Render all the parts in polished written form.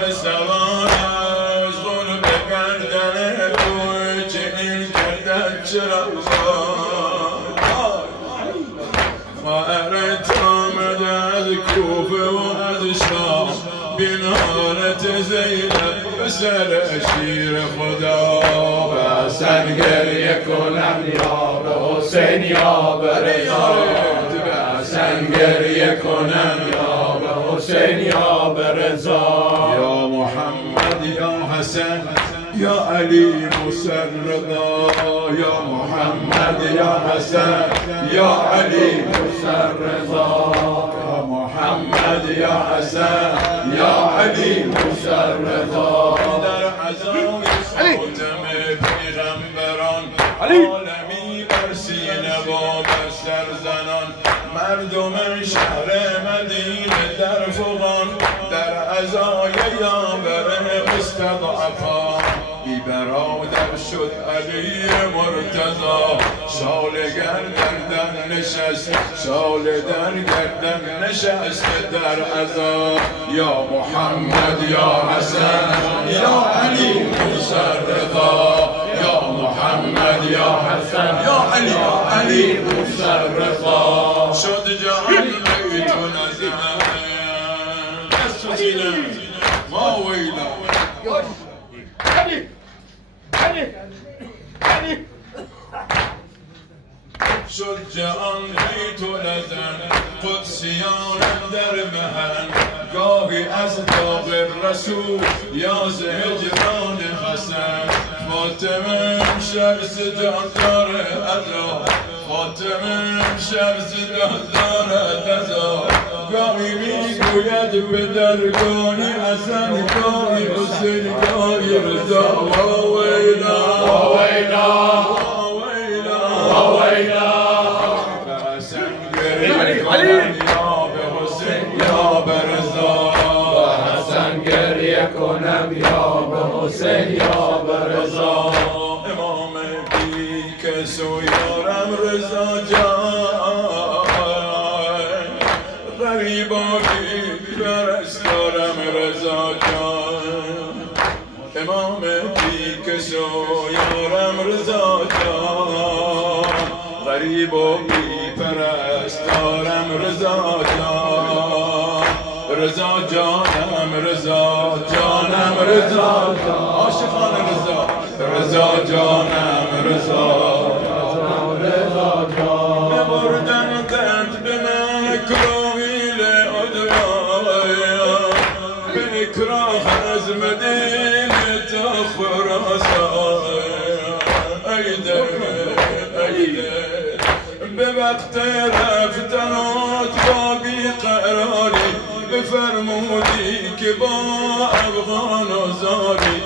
سوار از غلب گردن تو که این کردن چرا خواهرت آمد از کوفه و از شام بینارت زینب به سر شیر خدا و حسن گریه کنم یا به حسین یا به رضا به حسن گریه کنم یا به حسین یا به رضا یا محمد یا حسن یا علی مسردا یا محمد یا حسن یا علی مسردا یا محمد یا حسن یا علی مسردا در عزای خاتم پیغمبران عالمی بر سینه با بستر زنان مردم شهر مدینه در فغان در عزای یاور مستضعفان بی برادر شد علی مرتضی شال گردن نشست شال در گردن نشست در عزا یا محمد یا حسن یا علی مسردا یا محمد یا حسن یا علی مسردا شد جهان بیتون از ما ویلا شد جهان بی تو نزن قدسیان در مهن گاهی از داغ رسول یا ز هجران حسن فاطمه امشب سجاد دارد عزا فاطمه امشب سجاد دارد عزا گاهی میگوید به درگاهی حسن گاهی حسین گاهی رضا و ویلا و ویلا و ویلا کنم یا به حسین یا به رضا امام بی کس و یارم رضا جان غریبا بی پرستارم رضا جان امام بی کس و یارم رضا جان غریب و بی پرستارم رضا جان رضا جانم رضا جانم رضا عاشقان رضا رضا جانم رضا رضا جان ببردن قد به مکروهیل ادوایا به اکراه از مدینه تا خراسان ایده ایده به وقت رفتنات با بیقراری بفرمودی که با افغان آزادی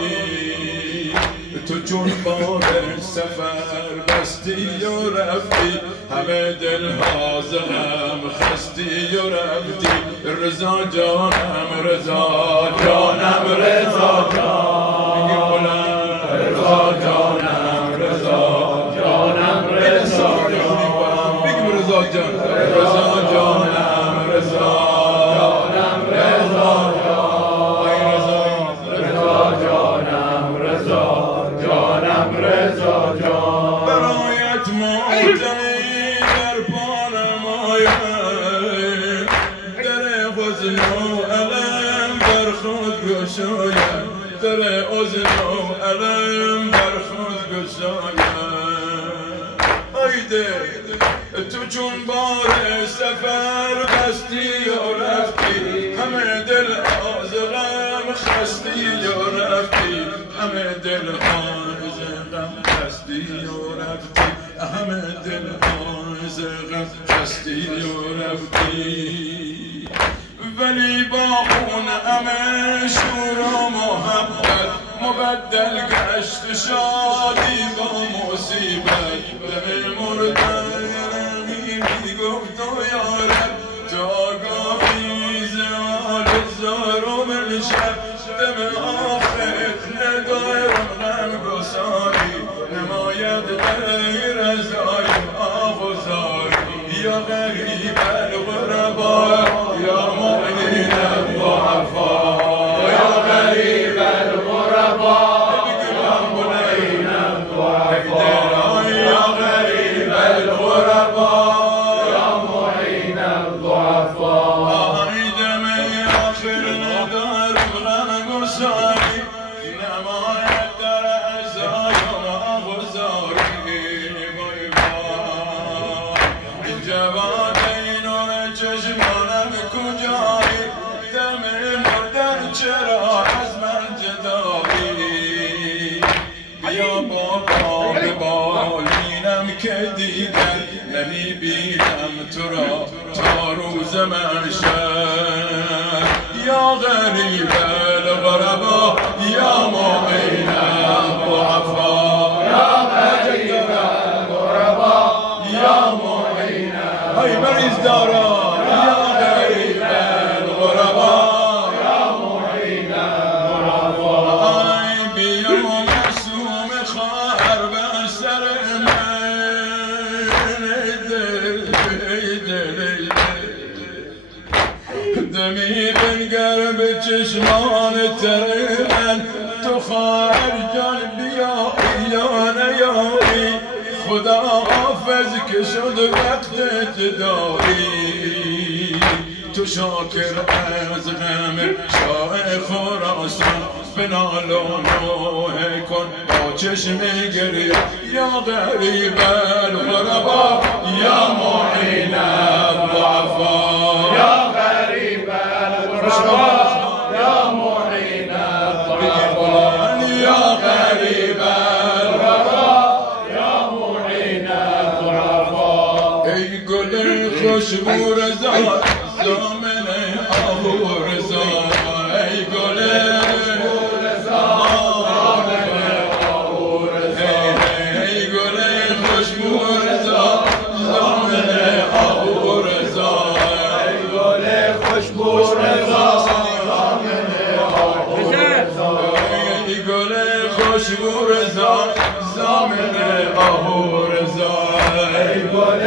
تو چون بار سفر بستی و رفتی همه دلها ز غم خستی و رفتی رضا جانم رضا جانم رضا جان رضا جانم رضا جانم رضا جان بگم رضا جان رضا جانم رضا برایت ماتمی در پانم آید در حزن و علم بر خود گشاید در حزن و علم بر خود گشاید ایده تو چون بار سفر بستی و رفتی همه دل آز غم خستی و رفتی همه دل آز غم خستی و رفتی همه دل آز غم خستی و رفتی ولی با اون همه شور و محبت مبدل گشت شادی با مصیبت دم مردن میگفت و یارب تا گاهی زوال زار و بلشب دم آخر نگاه غم گساری نماید غیر رضای آغزاری یا غریب الغربا یا معین الضعفا یا غریب حسینی نماید در ازای آغزاری جوادین و چشمانم کجایی دم مردن چرا از من جدایی بیا بابا به بالینم که دیگر نمیبینم تو را تا روز محشر یا غریب الغربا یا معین الضعفا یا غریب الغربا یا معین ای مریض دارا یا غریب الغربا یا معین الضعفا ای بیا معصوم خواهر به سر دمی بنگر به چشمان تر من تو خواهر جان بیا یا نیایی خدا حافظ که شد وقت جدایی تو شاکر از غم شاه خراسان بنال و نوحه کن با چشم گریه یا غریب الغربا یا معین الضعفا یا غریب الغربا یا معین الضعفا یا غریب الغربا یا معین الضعفا ای گل خوشبو رضا زامن آهو رضا ای گل خوشبو رضا زامن آهو رضا ای گل خوشبو رضا زامن آهو رضا ای گل خوشبو رضا زامن آهو رضا ای گل خوشبو رضا زامن آهو رضا ای گل